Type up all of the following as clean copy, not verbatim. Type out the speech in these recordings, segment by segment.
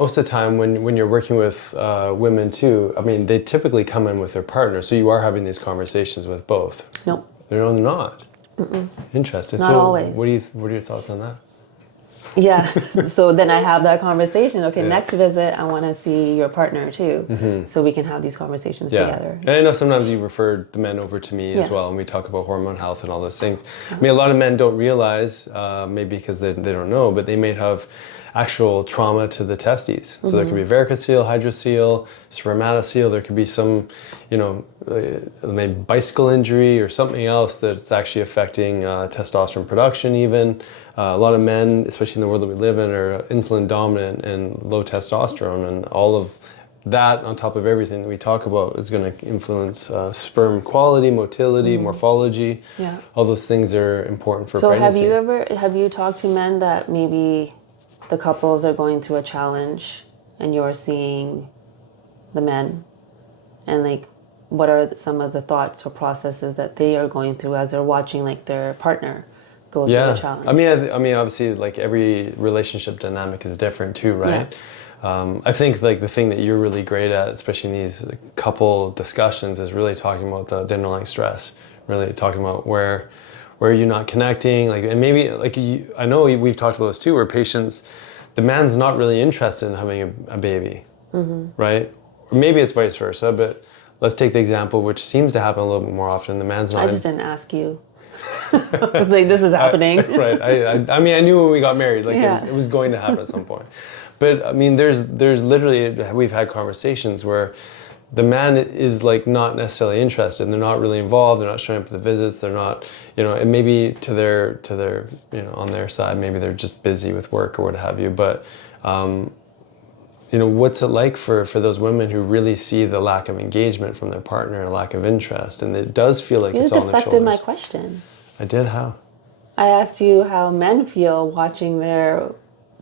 Most of the time when you're working with women too, I mean, they typically come in with their partner, so you are having these conversations with both. Nope. No, they're not. Mm-mm. Interesting. Not so always. What are your thoughts on that? Yeah. So then I have that conversation. Okay, next visit, I want to see your partner too, so we can have these conversations together. And I know sometimes you referred the men over to me as well, and we talk about hormone health and all those things. I mean, a lot of men don't realize, maybe because they don't know, but they may have actual trauma to the testes. So there could be varicocele, hydrocele, spermatocele. There could be some, maybe bicycle injury or something else that's actually affecting testosterone production even. A lot of men, especially in the world that we live in, are insulin dominant and low testosterone, and all of that on top of everything that we talk about is going to influence sperm quality, motility, morphology. Yeah. All those things are important for pregnancy. So have you talked to men that maybe the couples are going through a challenge and you're seeing the men, and like what are some of the thoughts or processes that they are going through as they're watching like their partner go through the challenge? I mean, obviously, like every relationship dynamic is different too, right? I think like the thing that you're really great at, especially in these couple discussions, is really talking about the underlying stress. Really talking about where you're not connecting, like, and maybe like I know we've talked about this too, where patients, the man's not really interested in having a baby, right? Or maybe it's vice versa, but let's take the example, which seems to happen a little bit more often. The man's not. I just didn't ask you. I was like, this is happening. Right. I mean, I knew when we got married, like it was going to happen at some point. But I mean, there's literally, we've had conversations where the man is like not necessarily interested, and they're not really involved, they're not showing up to the visits, they're not, and maybe to their, on their side, maybe they're just busy with work or what have you. But, what's it like for those women who really see the lack of engagement from their partner, a lack of interest, and it does feel like it's on their shoulders? You deflected my question. I did? How? I asked you how men feel watching their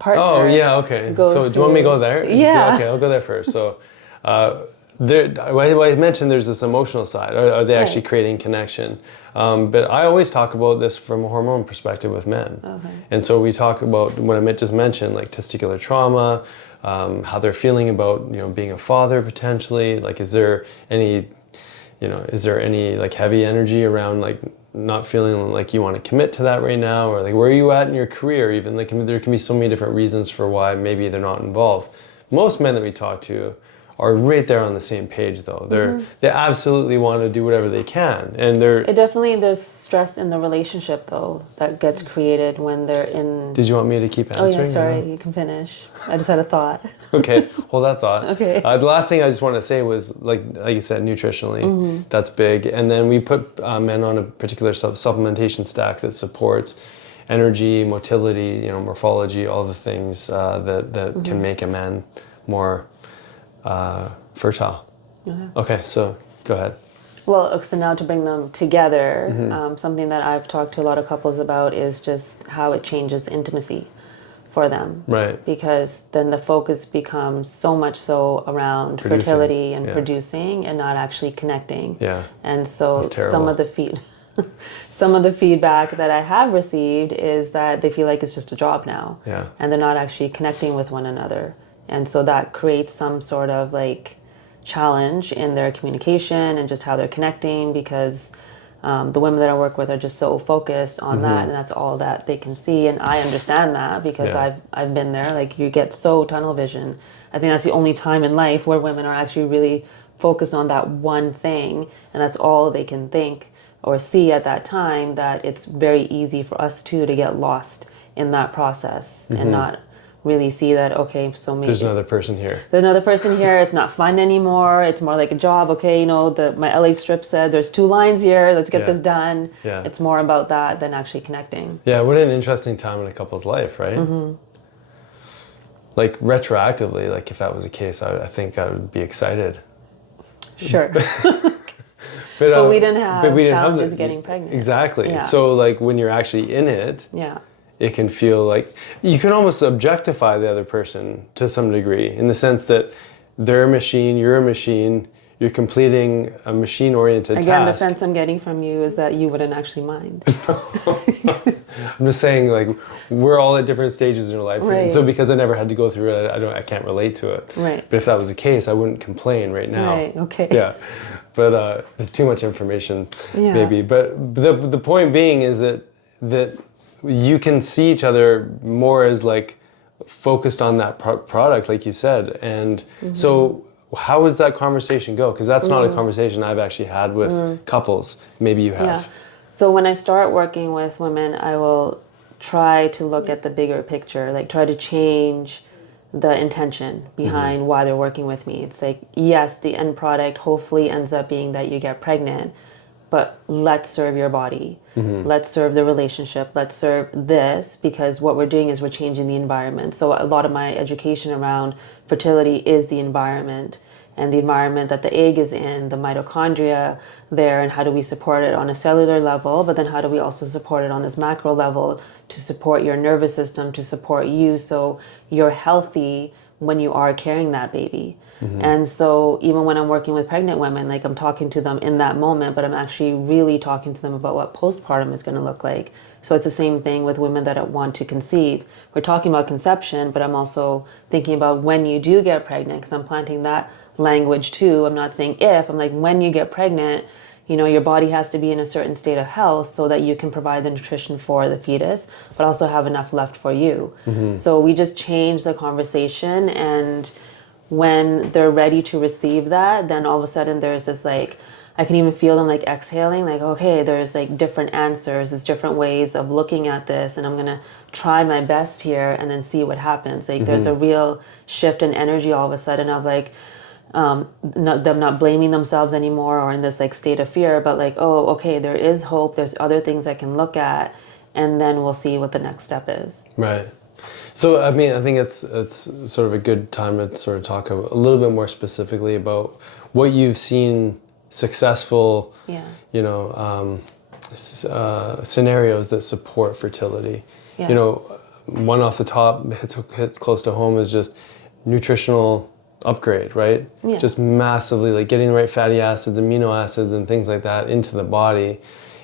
partners. Oh, yeah, okay. So do you want me to go there? Yeah. Okay, I'll go there first. So I mentioned there's this emotional side. Are they actually creating connection? But I always talk about this from a hormone perspective with men. Okay. And so we talk about what I just mentioned, like testicular trauma, how they're feeling about, being a father potentially. Like, is there any like heavy energy around like not feeling like you want to commit to that right now, or like where are you at in your career even? Like, there can be so many different reasons for why maybe they're not involved. Most men that we talk to are right there on the same page though. They absolutely want to do whatever they can, and there's stress in the relationship though that gets created when they're in. Did you want me to keep answering? Oh yeah, sorry, you can finish. I just had a thought. Okay, hold that thought. Okay. The last thing I just wanted to say was like you said, nutritionally, that's big. And then we put men on a particular supplementation stack that supports energy, motility, morphology, all the things that can make a man more fertile. Okay, so go ahead. Well, so now to bring them together, something that I've talked to a lot of couples about is just how it changes intimacy for them. Right. Because then the focus becomes so much so around fertility and producing and not actually connecting. Yeah. And so some of the feedback that I have received is that they feel like it's just a job now. Yeah. And they're not actually connecting with one another. And so that creates some sort of like challenge in their communication and just how they're connecting, because the women that I work with are just so focused on that, and that's all that they can see. And I understand that because I've been there. Like, you get so tunnel vision. I think that's the only time in life where women are actually really focused on that one thing, and that's all they can think or see at that time, that it's very easy for us too to get lost in that process and not really see that, okay, so maybe there's another person here. There's another person here. It's not fun anymore. It's more like a job. Okay, my LA strip said there's 2 lines here. Let's get this done. Yeah. It's more about that than actually connecting. Yeah, what an interesting time in a couple's life, right? Like retroactively, like if that was the case, I think I would be excited. Sure. But we didn't have challenges getting pregnant. Exactly. Yeah. So like when you're actually in it, it can feel like you can almost objectify the other person to some degree, in the sense that they're a machine, you're a machine, you're completing a machine-oriented task. Again, the sense I'm getting from you is that you wouldn't actually mind. I'm just saying, like, we're all at different stages in our life. Right. And so because I never had to go through it, I can't relate to it. Right. But if that was the case, I wouldn't complain right now. Right, okay. Yeah. But there's too much information, Yeah. maybe. But the point being is that you can see each other more as like focused on that product, like you said. And so how does that conversation go? Because that's not a conversation I've actually had with couples. Maybe you have. Yeah. So when I start working with women, I will try to look at the bigger picture, like try to change the intention behind why they're working with me. It's like, yes, the end product hopefully ends up being that you get pregnant, but let's serve your body. Let's serve the relationship. Let's serve this, because what we're doing is we're changing the environment. So a lot of my education around fertility is the environment, and the environment that the egg is in, the mitochondria there, and how do we support it on a cellular level, but then how do we also support it on this macro level to support your nervous system, to support you so you're healthy when you are carrying that baby. And so even when I'm working with pregnant women, like I'm talking to them in that moment, but I'm actually really talking to them about what postpartum is going to look like. So it's the same thing with women that want to conceive. We're talking about conception, but I'm also thinking about when you do get pregnant, because I'm planting that language too. I'm not saying if, I'm like, when you get pregnant, you know, your body has to be in a certain state of health so that you can provide the nutrition for the fetus, but also have enough left for you. So we just change the conversation, and when they're ready to receive that, then all of a sudden there's this like, I can even feel them like exhaling, like, okay, there's like different answers, there's different ways of looking at this, and I'm gonna try my best here and then see what happens. Like there's a real shift in energy all of a sudden of like, them not blaming themselves anymore or in this like state of fear, but like, oh, okay, there is hope, there's other things I can look at, and then we'll see what the next step is. Right. So, I mean, I think it's sort of a good time to sort of talk a little bit more specifically about what you've seen successful, you know, scenarios that support fertility. Yeah. You know, one off the top hits close to home is just nutritional upgrade, right? Yeah. Just massively, like getting the right fatty acids, amino acids, and things like that into the body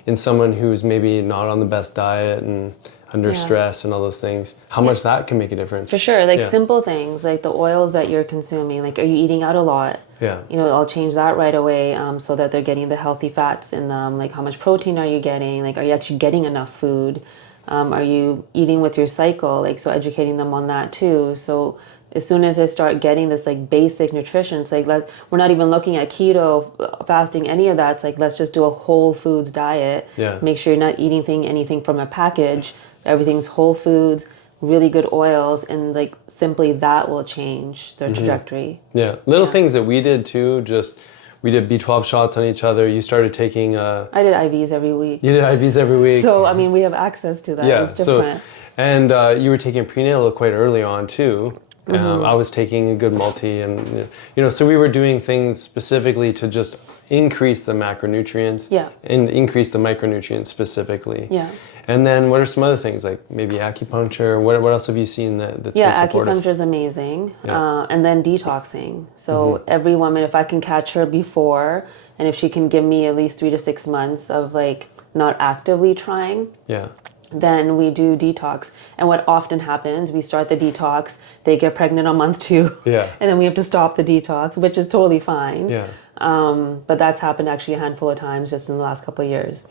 in someone who's maybe not on the best diet and under stress and all those things, how much that can make a difference. For sure, like simple things, like the oils that you're consuming, like are you eating out a lot? Yeah. You know, I'll change that right away so that they're getting the healthy fats in them. Like how much protein are you getting? Like are you actually getting enough food? Are you eating with your cycle? Like, so educating them on that too. So as soon as they start getting this like basic nutrition, it's like, we're not even looking at keto, fasting, any of that. It's like, let's just do a whole foods diet. Yeah. Make sure you're not eating anything from a package. Everything's whole foods, really good oils, and like simply that will change their trajectory. Yeah, little things that we did too, just we did B12 shots on each other. You started taking... I did IVs every week. You did IVs every week. So, I mean, we have access to that. Yeah, it's different. So, and you were taking prenatal quite early on too. I was taking a good multi, and you know, so we were doing things specifically to just increase the macronutrients and increase the micronutrients specifically. Yeah. And then what are some other things, like maybe acupuncture? What else have you seen that's been supportive? Acupuncture is amazing. And then detoxing. So every woman, if I can catch her before, and if she can give me at least 3 to 6 months of like not actively trying, then we do detox. And what often happens, we start the detox, they get pregnant on month 2, and then we have to stop the detox, which is totally fine. But that's happened actually a handful of times just in the last couple of years.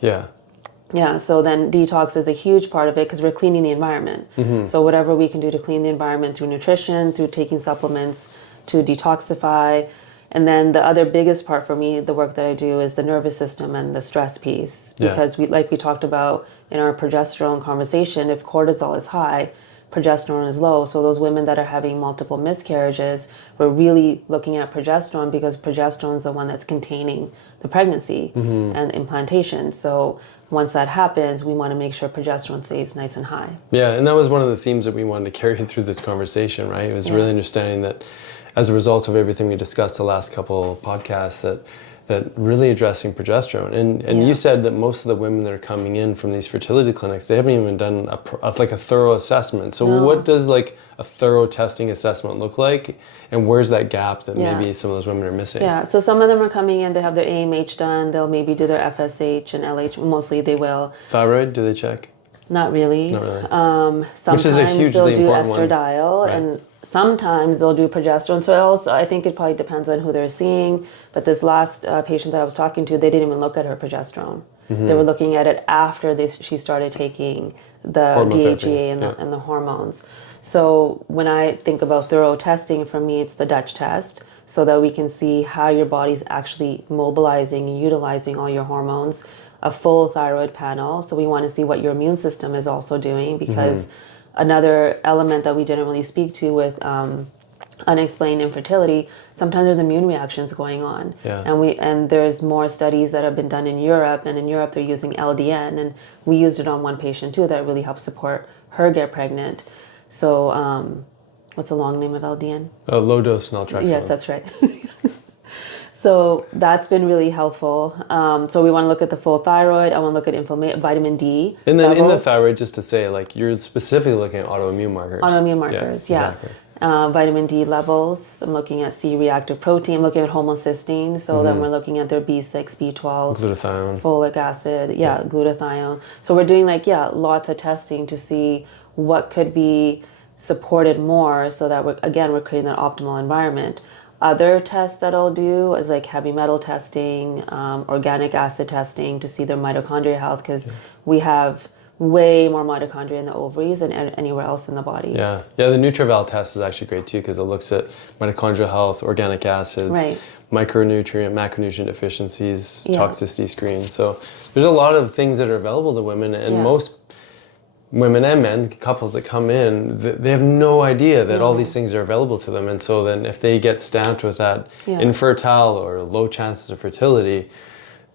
Yeah, so then detox is a huge part of it because we're cleaning the environment. So whatever we can do to clean the environment through nutrition, through taking supplements to detoxify. And then the other biggest part for me, the work that I do, is the nervous system and the stress piece. Because we talked about in our progesterone conversation, if cortisol is high, progesterone is low. So those women that are having multiple miscarriages, we're really looking at progesterone because progesterone is the one that's containing the pregnancy and implantation. So once that happens, we want to make sure progesterone stays nice and high. Yeah, and that was one of the themes that we wanted to carry through this conversation, right? It was really understanding that as a result of everything we discussed the last couple podcasts, that really addressing progesterone. And you said that most of the women that are coming in from these fertility clinics, they haven't even done like a thorough assessment. So what does like a thorough testing assessment look like? And where's that gap that maybe some of those women are missing? Yeah, so some of them are coming in, they have their AMH done, they'll maybe do their FSH and LH, mostly they will. Thyroid, do they check? Not really. Not really. Sometimes Which is a hugely they'll do important one. estradiol, Right. and sometimes they'll do progesterone. So also, I think it probably depends on who they're seeing. But this last patient that I was talking to, they didn't even look at her progesterone. They were looking at it after she started taking the Hormone DHEA therapy, and the hormones. So when I think about thorough testing, for me, it's the Dutch test, so that we can see how your body's actually mobilizing and utilizing all your hormones. A full thyroid panel, so we want to see what your immune system is also doing, because another element that we didn't really speak to with unexplained infertility, sometimes there's immune reactions going on. And there's more studies that have been done in Europe, and in Europe they're using LDN, and we used it on one patient too that really helped support her get pregnant. So what's the long name of LDN? Low dose naltrexone. Yes, that's right. So that's been really helpful. So we want to look at the full thyroid. I want to look at vitamin D. And then in the levels. thyroid, just to say, like, you're specifically looking at autoimmune markers. Autoimmune markers, yeah. Exactly. Vitamin D levels. I'm looking at C-reactive protein. I'm looking at homocysteine. So then we're looking at their B6, B12, Glutathione. folic acid, glutathione. So we're doing lots of testing to see what could be supported more, so that we're creating that optimal environment. Other tests that I'll do is like heavy metal testing, organic acid testing to see their mitochondria health, because we have way more mitochondria in the ovaries than anywhere else in the body. Yeah, the NutriVal test is actually great too, because it looks at mitochondrial health, organic acids, micronutrient, macronutrient deficiencies, toxicity screen. So there's a lot of things that are available to women, and most women and men, couples that come in, they have no idea that all these things are available to them. And so then if they get stamped with that infertile or low chances of fertility,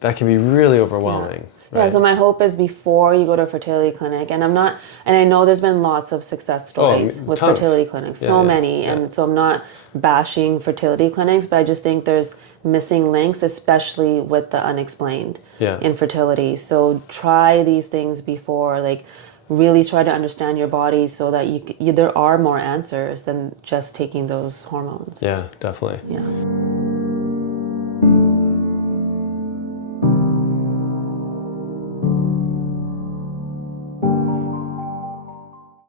that can be really overwhelming. Yeah, so my hope is before you go to a fertility clinic, and I know there's been lots of success stories with tons. fertility clinics, many, and so I'm not bashing fertility clinics, but I just think there's missing links, especially with the unexplained infertility. So try these things before, like, really try to understand your body, so that there are more answers than just taking those hormones. Yeah, definitely. Yeah.